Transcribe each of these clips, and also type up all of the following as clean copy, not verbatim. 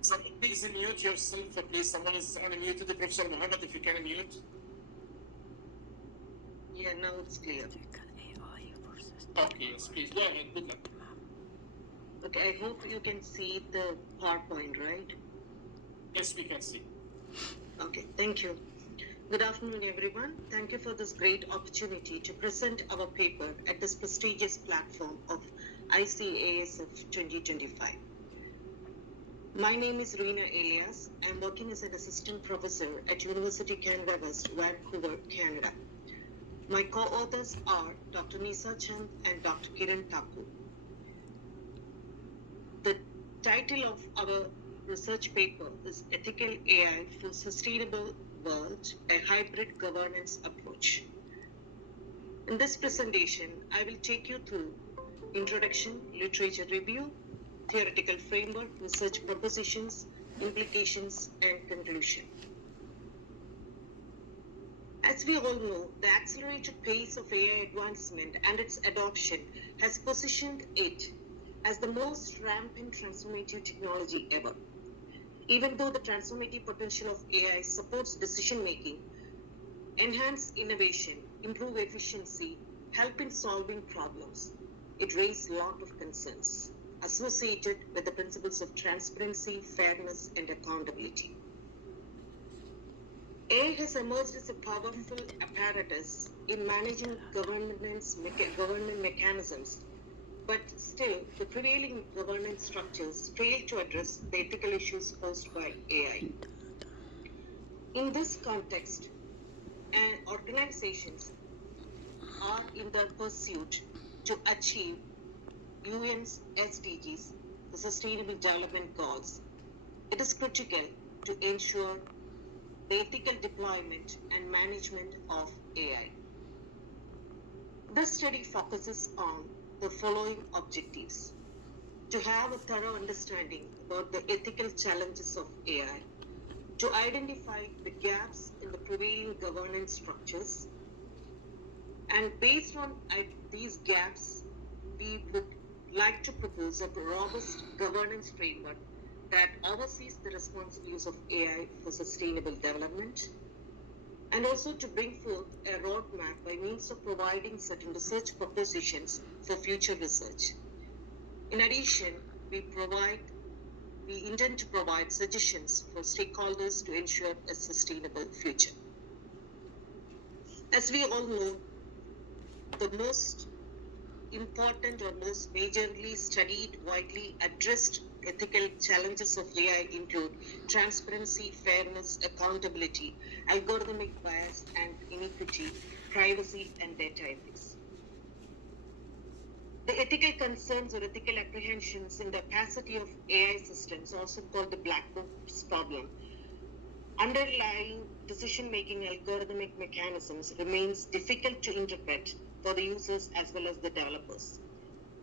Someone please mute yourself, please. Someone is unmuted. Professor Muhammad, if you can mute. Yeah, now it's clear. Okay, yes, please go ahead. Good luck. Okay, I hope you can see the PowerPoint, right? Yes, we can see. Okay, thank you. Good afternoon, everyone. Thank you for this great opportunity to present our paper at this prestigious platform of ICASF 2025. My name is Reena alias. I am working as an assistant professor at University-Canada West, Vancouver, Canada. My co-authors are Dr. Nisa Chand and Dr. Kiran Thakur. The title of our research paper is Ethical AI for Sustainable World, a Hybrid Governance Approach. In this presentation, I will take you through introduction, literature review, theoretical framework, research propositions, implications, and conclusion. As we all know, the accelerated pace of AI advancement and its adoption has positioned it as the most rampant transformative technology ever. Even though the transformative potential of AI supports decision-making, enhance innovation, improve efficiency, help in solving problems, it raises a lot of concerns associated with the principles of transparency, fairness, and accountability. AI has emerged as a powerful apparatus in managing government mechanisms, but still the prevailing governance structures fail to address the ethical issues posed by AI. In this context, organizations are in the pursuit to achieve UN's SDGs, the Sustainable Development Goals. It is critical to ensure the ethical deployment and management of AI. This study focuses on the following objectives: to have a thorough understanding about the ethical challenges of AI, to identify the gaps in the prevailing governance structures, and based on these gaps, we would like to propose a robust governance framework that oversees the responsible use of AI for sustainable development, and also to bring forth a roadmap by means of providing certain research propositions for future research. In addition, we intend to provide suggestions for stakeholders to ensure a sustainable future. As we all know, the most important or most majorly studied, widely addressed ethical challenges of AI include transparency, fairness, accountability, algorithmic bias and inequity, privacy, and data ethics. The ethical concerns or ethical apprehensions in the opacity of AI systems, also called the black box problem, underlying decision-making algorithmic mechanisms remains difficult to interpret for the users as well as the developers.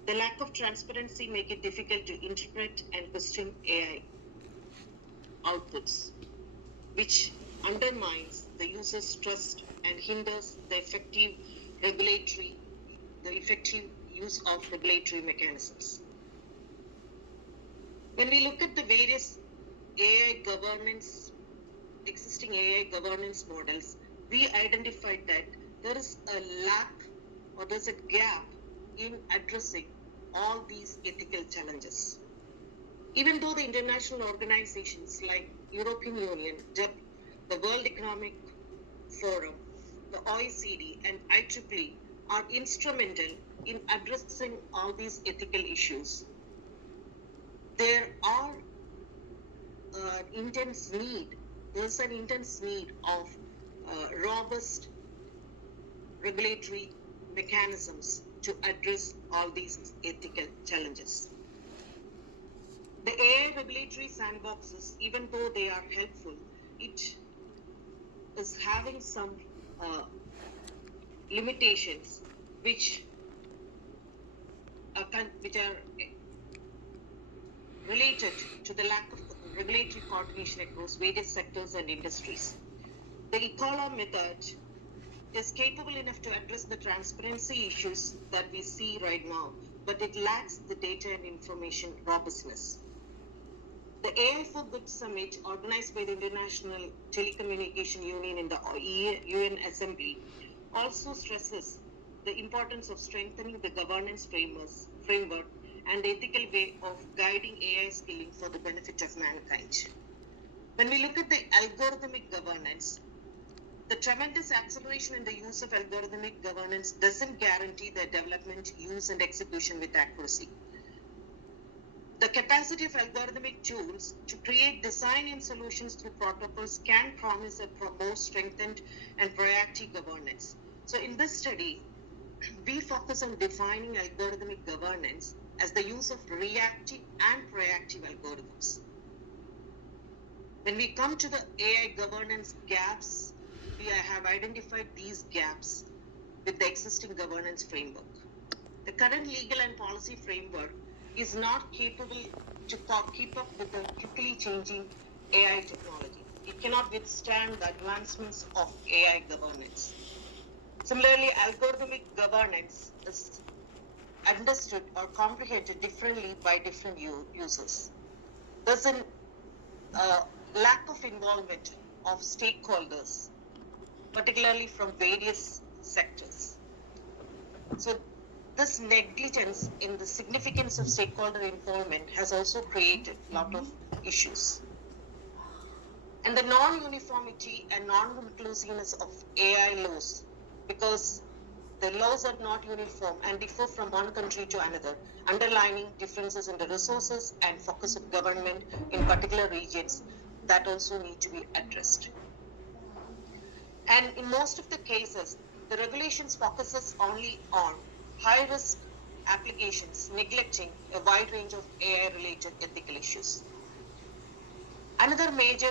The lack of transparency makes it difficult to interpret and question AI outputs, which undermines the user's trust and hinders the effective use of regulatory mechanisms. When we look at the various existing AI governance models, we identified that there is a lack or there's a gap in addressing all these ethical challenges. Even though the international organizations like European Union, the World Economic Forum, the OECD, and IEEE are instrumental in addressing all these ethical issues, there are there's an intense need of robust regulatory mechanisms to address all these ethical challenges. The AI regulatory sandboxes, even though they are helpful, it is having some limitations which are related to the lack of regulatory coordination across various sectors and industries. The ECOLA method is capable enough to address the transparency issues that we see right now, but it lacks the data and information robustness. The AI for Good Summit, organized by the International Telecommunication Union in the UN Assembly, also stresses the importance of strengthening the governance framework and the ethical way of guiding AI scaling for the benefit of mankind. When we look at the algorithmic governance, the tremendous acceleration in the use of algorithmic governance doesn't guarantee their development, use, and execution with accuracy. The capacity of algorithmic tools to create design-in solutions through protocols can promise a more strengthened and proactive governance. So in this study, we focus on defining algorithmic governance as the use of reactive and proactive algorithms. When we come to the AI governance gaps, we have identified these gaps with the existing governance framework. The current legal and policy framework is not capable to keep up with the quickly changing AI technology. It cannot withstand the advancements of AI governance. Similarly, algorithmic governance is understood or comprehended differently by different users. There's a lack of involvement of stakeholders, particularly from various sectors. So this negligence in the significance of stakeholder involvement has also created a lot of issues. And the non-uniformity and non-inclusiveness of AI laws, because the laws are not uniform and differ from one country to another, underlining differences in the resources and focus of government in particular regions that also need to be addressed. And in most of the cases, the regulations focuses only on high-risk applications, neglecting a wide range of AI-related ethical issues. Another major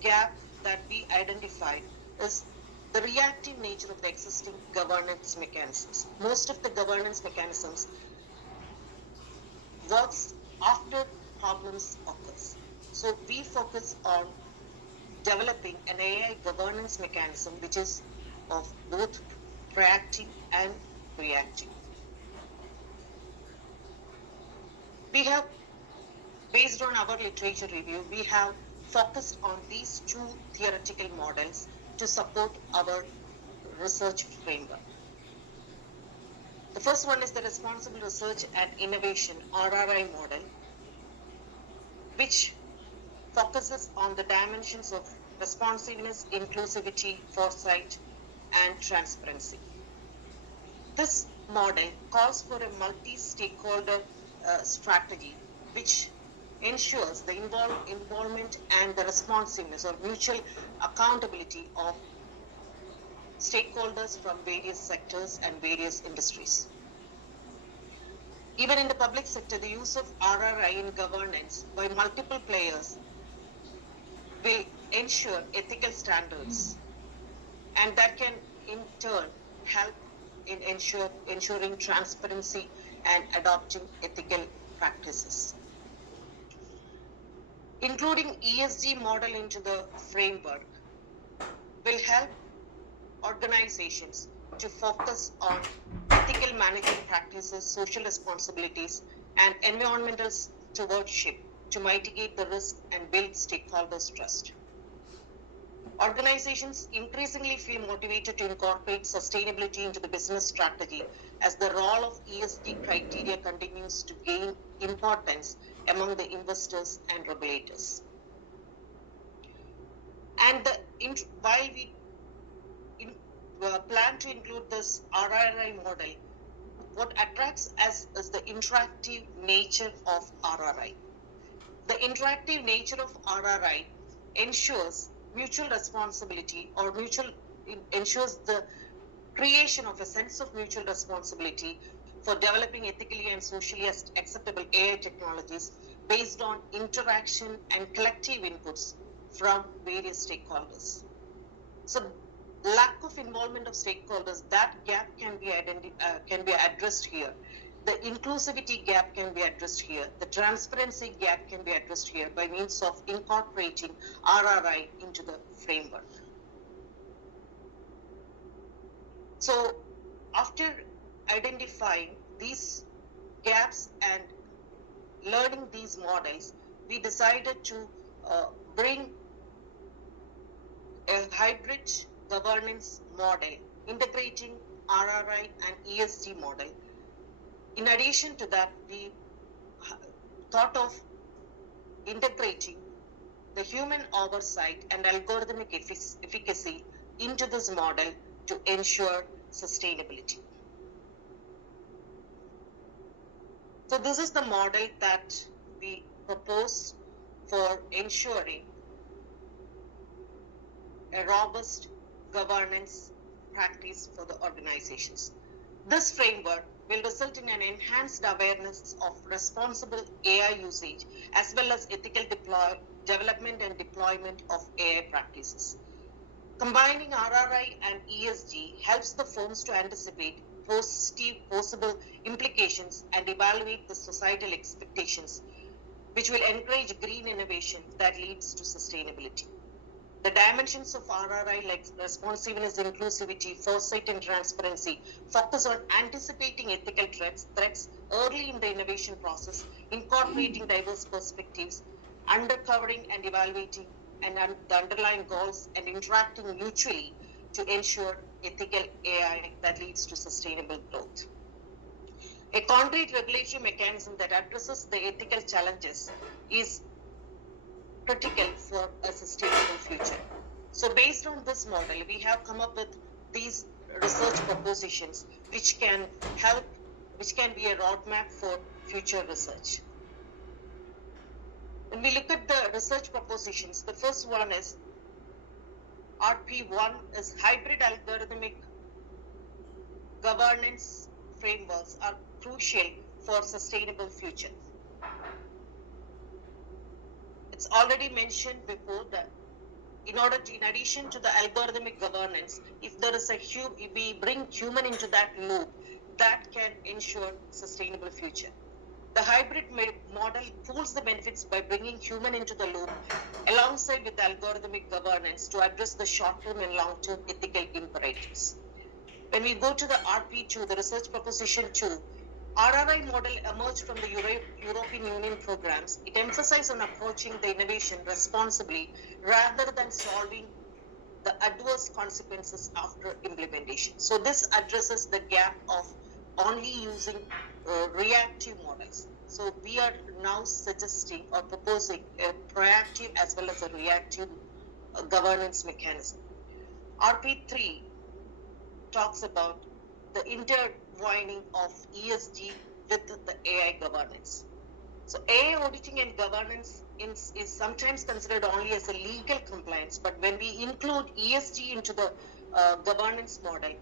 gap that we identified is the reactive nature of the existing governance mechanisms. Most of the governance mechanisms works after problems occurs. So we focus on developing an AI governance mechanism which is of both proactive and reactive. We have, based on our literature review, we have focused on these two theoretical models to support our research framework. The first one is the Responsible Research and Innovation RRI model, which focuses on the dimensions of responsiveness, inclusivity, foresight, and transparency. This model calls for a multi-stakeholder strategy which ensures the involvement and the responsiveness or mutual accountability of stakeholders from various sectors and various industries. Even in the public sector, the use of RRI in governance by multiple players will ensure ethical standards, and that can in turn help in ensuring transparency and adopting ethical practices. Including ESG model into the framework will help organizations to focus on ethical management practices, social responsibilities, and environmental stewardship to mitigate the risk and build stakeholders' trust. Organizations increasingly feel motivated to incorporate sustainability into the business strategy as the role of ESG criteria continues to gain importance among the investors and regulators. And while we plan to include this RRI model, what attracts us is the interactive nature of RRI. The interactive nature of RRI ensures mutual responsibility or ensures the creation of a sense of mutual responsibility for developing ethically and socially acceptable AI technologies based on interaction and collective inputs from various stakeholders. So lack of involvement of stakeholders, that gap can be addressed here. The inclusivity gap can be addressed here. The transparency gap can be addressed here by means of incorporating RRI into the framework. So after identifying these gaps and learning these models, we decided to bring a hybrid governance model integrating RRI and ESG model. In addition to that, we thought of integrating the human oversight and algorithmic efficacy into this model to ensure sustainability. So this is the model that we propose for ensuring a robust governance practice for the organizations. This framework will result in an enhanced awareness of responsible AI usage as well as ethical development and deployment of AI practices. Combining RRI and ESG helps the firms to anticipate positive possible implications and evaluate the societal expectations, which will encourage green innovation that leads to sustainability. The dimensions of RRI, like responsiveness, inclusivity, foresight, and transparency, focus on anticipating ethical threats early in the innovation process, incorporating diverse perspectives, uncovering and evaluating and the underlying goals, and interacting mutually to ensure ethical AI that leads to sustainable growth. A concrete regulatory mechanism that addresses the ethical challenges is critical for a sustainable future. So based on this model, we have come up with these research propositions which can be a roadmap for future research. When we look at the research propositions, the first one is RP1 is hybrid algorithmic governance frameworks are crucial for sustainable future. It's already mentioned before that in addition to the algorithmic governance, if there is if we bring human into that loop, that can ensure sustainable future. The hybrid model pools the benefits by bringing human into the loop alongside with algorithmic governance to address the short-term and long-term ethical imperatives. When we go to the RP2, the research proposition 2, RRI model emerged from the European Union programs. It emphasized on approaching the innovation responsibly rather than solving the adverse consequences after implementation. So this addresses the gap of only using reactive models. So we are now suggesting or proposing a proactive as well as a reactive governance mechanism. RP3 talks about the intertwining of ESG with the AI governance. So AI auditing and governance is sometimes considered only as a legal compliance, but when we include ESG into the governance model,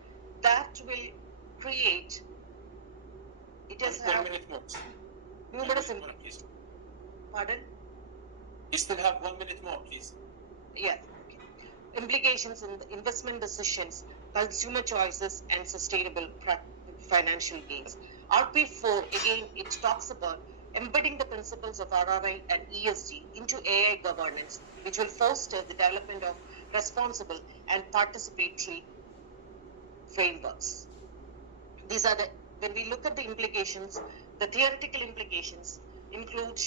that will create, it has 1 minute more. numerous, Please. pardon? You still have 1 minute more, please. Yeah. Implications in the investment decisions, consumer choices, and sustainable financial gains. RP4, again, it talks about embedding the principles of RRI and ESG into AI governance, which will foster the development of responsible and participatory frameworks. These are when we look at the implications, the theoretical implications include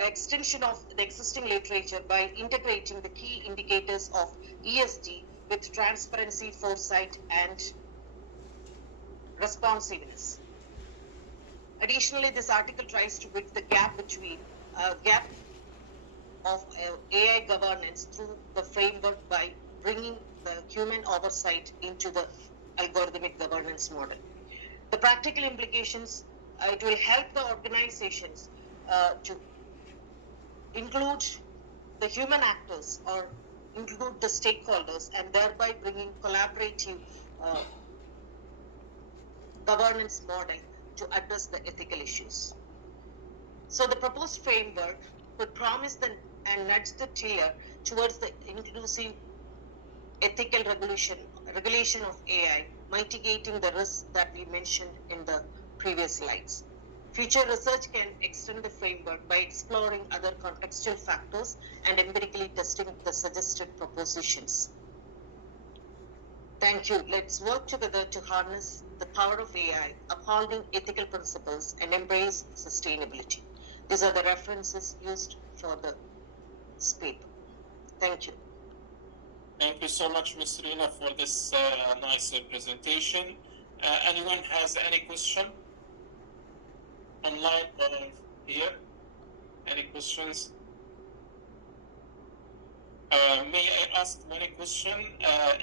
extension of the existing literature by integrating the key indicators of ESG with transparency, foresight, and responsiveness. Additionally, this article tries to bridge the gap of AI governance through the framework by bringing the human oversight into the algorithmic governance model. The practical implications, it will help the organizations to include the human actors or include the stakeholders and thereby bringing collaborative governance model to address the ethical issues. So the proposed framework would promise and nudge the tiller towards the inclusive ethical regulation of AI, mitigating the risks that we mentioned in the previous slides. Future research can extend the framework by exploring other contextual factors and empirically testing the suggested propositions. Thank you. Let's work together to harness the power of AI, upholding ethical principles, and embrace sustainability. These are the references used for this paper. Thank you. Thank you so much, Ms. Reena, for this nice presentation. Anyone has any question online or here? Any questions? May I ask one question?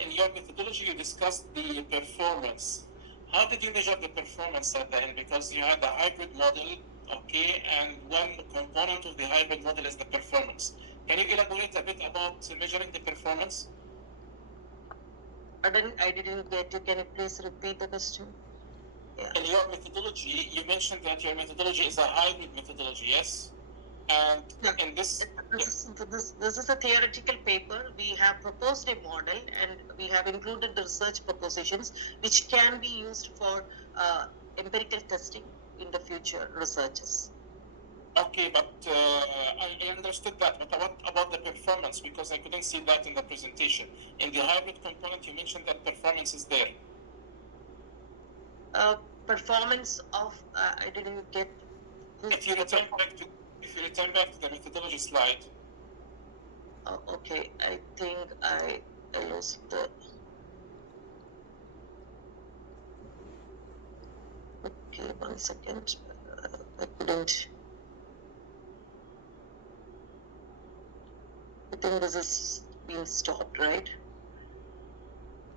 In your methodology, you discussed the performance. How did you measure the performance at the end? Because you had a hybrid model, okay, and one component of the hybrid model is the performance. Can you elaborate a bit about measuring the performance? I didn't get you. Can you please repeat the question? Yeah. In your methodology, you mentioned that your methodology is a hybrid methodology, yes? And in this is a theoretical paper. We have proposed a model and we have included the research propositions which can be used for empirical testing in the future researches. Okay, but I understood that. But what about the performance? Because I couldn't see that in the presentation. In the hybrid component, you mentioned that performance is there. Performance of I didn't get. If you return back to the methodology slide. Oh, okay, I think I lost the. Okay, 1 second. I couldn't. I think this is being stopped, right?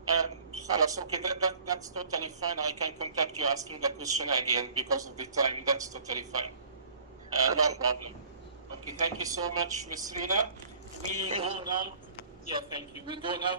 Okay, that's totally fine. I can contact you asking the question again because of the time. That's totally fine. Okay. No problem. Okay, thank you so much, Ms. Reena. We go now. Yeah, thank you. We go now